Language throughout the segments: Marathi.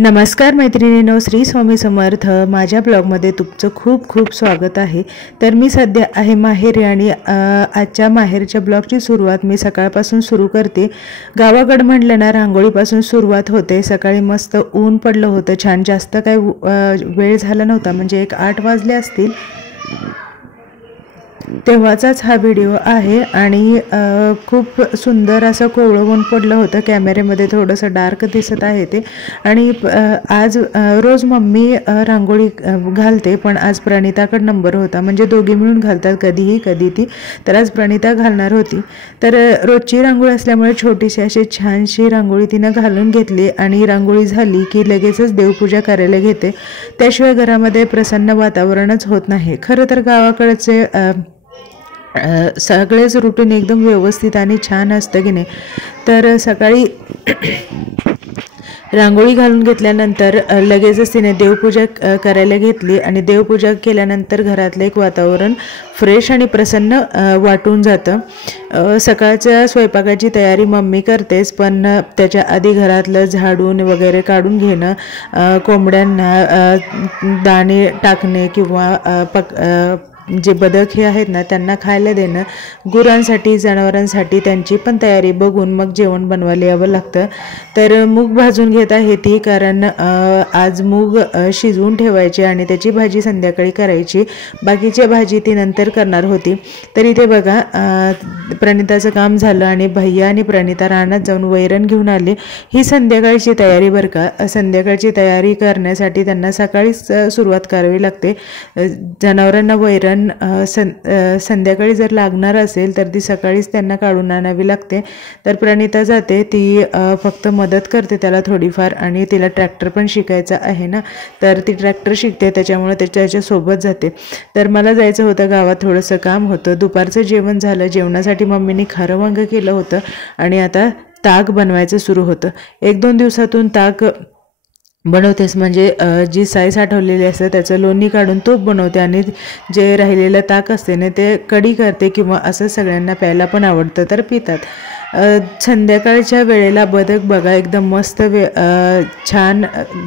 नमस्कार मैत्रिणींनो, श्री स्वामी समर्थ। माझ्या ब्लॉगमध्ये तुमचं खूप खूप स्वागत आहे। तर मी सध्या आहे माहेरी आणि आजच्या माहेरच्या ब्लॉगची सुरुवात मी सकाळपासून सुरू करते। गावाकडे म्हटलं ना, रांगोळीपासून सुरुवात होते। सकाळी मस्त ऊन पडलं होतं, छान, जास्त काही वेळ झाला नव्हता, म्हणजे 8 वाजले असतील तेव्हाचाच हा व्हिडिओ आहे। आणि खूप सुंदर असं कोवळं ऊन पडलं होतं, कॅमेऱ्यामध्ये थोडंसं डार्क दिसत आहे ते। आणि आज रोज मम्मी रांगोळी घालते, पण आज प्रणिताकडे नंबर होता, म्हणजे दोघी मिळून घालतात, कधीही कधी ती, तर आज प्रणिता घालणार होती। तर रोजची रांगोळी असल्यामुळे छोटीशी अशी छानशी रांगोळी तिनं घालून घेतली आणि रांगोळी झाली की लगेचच देवपूजा करायला घेते, त्याशिवाय घरामध्ये प्रसन्न वातावरणच होत नाही। खरं तर गावाकडचे सगळेच रुटीन एकदम व्यवस्थित आणि छान असतं की नाही। तर सकाळी रांगोळी घालून घेतल्यानंतर लगेचच तिने देवपूजा करायला घेतली आणि देवपूजा केल्यानंतर घरातलं एक वातावरण फ्रेश आणि प्रसन्न वाटून जातं। सकाळच्या स्वयंपाकाची तयारी मम्मी करतेच, पण त्याच्या आधी घरातलं झाडून वगैरे काढून घेणं, कोंबड्यांना दाणे टाकणे किंवा जे बदक हे आहेत ना त्यांना खायला देणं, गुरांसाठी जनावरांसाठी त्यांची पण तयारी बघून मग जेवण बनवायला यावं लागतं। तर मूग भाजून घेत आहे ती, कारण आज मूग शिजवून ठेवायचे आणि त्याची भाजी संध्याकाळी करायची, बाकीची भाजी ती नंतर करणार होती। तर इथे बघा प्रणिताचं काम झालं आणि भैया आणि प्रणिता रानात जाऊन वैरण घेऊन आले। ही संध्याकाळची तयारी बरं का। संध्याकाळची तयारी करण्यासाठी त्यांना सकाळीच सुरुवात करावी लागते। जनावरांना वैरण संध्याकाळी जर लागणार असेल तर ती सकाळीच त्यांना काढून आणावी लागते। तर प्रणिता जाते, ती फक्त मदत करते त्याला थोडीफार, आणि तिला ट्रॅक्टर पण शिकायचा आहे ना, तर ती ट्रॅक्टर शिकते, त्याच्यामुळे त्याच्यासोबत जाते। तर मला जायचं होतं गावात, थोडंसं काम होतं। दुपारचं जेवण झालं, जेवणासाठी मम्मीने खारं वांगं केलं होतं आणि आता ताक बनवायचं सुरू होतं। 1-2 दिवसातून ताक बनवतेस, म्हणजे जी साय साठवलेली असते त्याचं लोणी काढून तूप बनवते आणि जे राहिलेलं ताक असते ना ते कढी करते, किंवा असं सगळ्यांना प्यायला पण आवडतं तर पितात। संध्याकाळच्या वेळेला बदक बघा एकदम मस्त छान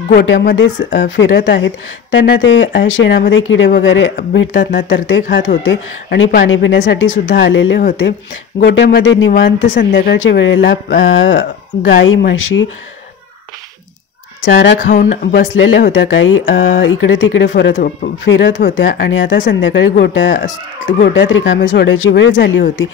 गोट्यामध्येच फिरत आहेत। त्यांना ते शेणामध्ये किडे वगैरे भेटतात ना, तर ते खात होते आणि पाणी पिण्यासाठी सुद्धा आलेले होते। गोट्यामध्ये निवांत संध्याकाळच्या वेळेला गाई म्हशी चारा खाऊन बसलेल्या होत्या, काही इकडे तिकडे फिरत होत्या। आणि आता संध्याकाळी गोट्यात रिकामे सोडायची वेळ झाली होती।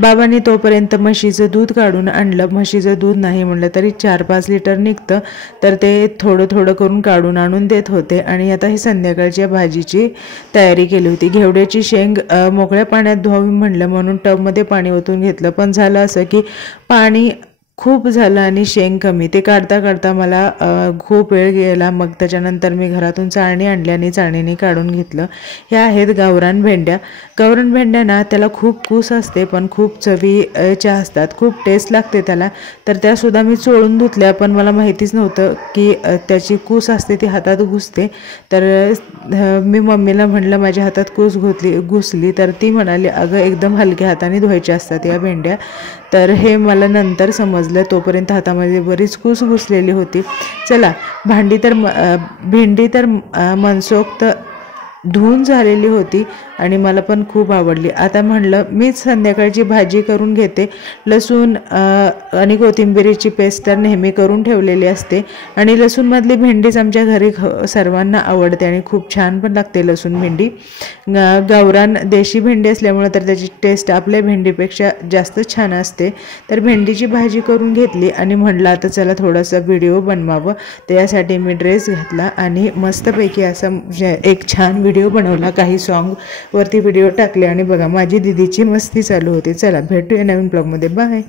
बाबांनी तोपर्यंत म्हशीचं दूध काढून आणलं। म्हशीचं दूध नाही म्हणलं तरी 4-5 लिटर निघतं, तर ते थोडं थोडं करून काढून आणून देत होते। आणि आता ही संध्याकाळच्या भाजीची तयारी केली होती। घेवड्याची शेंग मोकळ्या पाण्यात धुवावी म्हणलं म्हणून टबमध्ये पाणी ओतून घेतलं, पण झालं असं की पाणी खूप झालं आणि शेंग कमी, ते काढता काढता मला खूप वेळ गेला। मग त्याच्यानंतर मी घरातून चाळणी आणली आणि चाळणीने काढून घेतलं। ह्या आहेत गावरान भेंड्या। गावरान भेंड्या ना त्याला खूप कूस असते, पण खूप चवीच्या असतात, खूप टेस्ट लागते त्याला। तर त्यासुद्धा मी चोळून धुतल्या, पण मला माहितीच नव्हतं की त्याची कूस असते ती हातात घुसते। तर मी मम्मीला म्हणलं माझ्या हातात कूस घुसली, तर ती म्हणाली अगं एकदम हलक्या हाताने धुवायच्या असतात या भेंड्या। तर हे मला नंतर समजलं, तोपर्यंत हातामध्ये बरीच कूस घुसलेली होती। चला, भेंडी तर मनसोक्त धुवून झालेली होती आणि मला पण खूप आवडली। आता म्हणलं मीच संध्याकाळची भाजी करून घेते। लसूण आणि कोथिंबीरीची पेस्ट तर नेहमी करून ठेवलेली असते, आणि लसूणमधली भेंडीच आमच्या घरी सर्वांना आवडते आणि खूप छान पण लागते लसूण भेंडी। गावरान देशी भेंडी असल्यामुळे तर त्याची टेस्ट आपल्या भेंडीपेक्षा जास्त छान असते। तर भेंडीची भाजी करून घेतली आणि म्हणलं आता चला थोडासा व्हिडिओ बनवावं, त्यासाठी मी ड्रेस घातला आणि मस्तपैकी असा एक छान व्हिडिओ बनवला। काही सॉन्गवरती व्हिडिओ टाकले आणि बघा माझी दीदीची मस्ती चालू होती। चला भेटूया नवीन ब्लॉगमध्ये, बाय।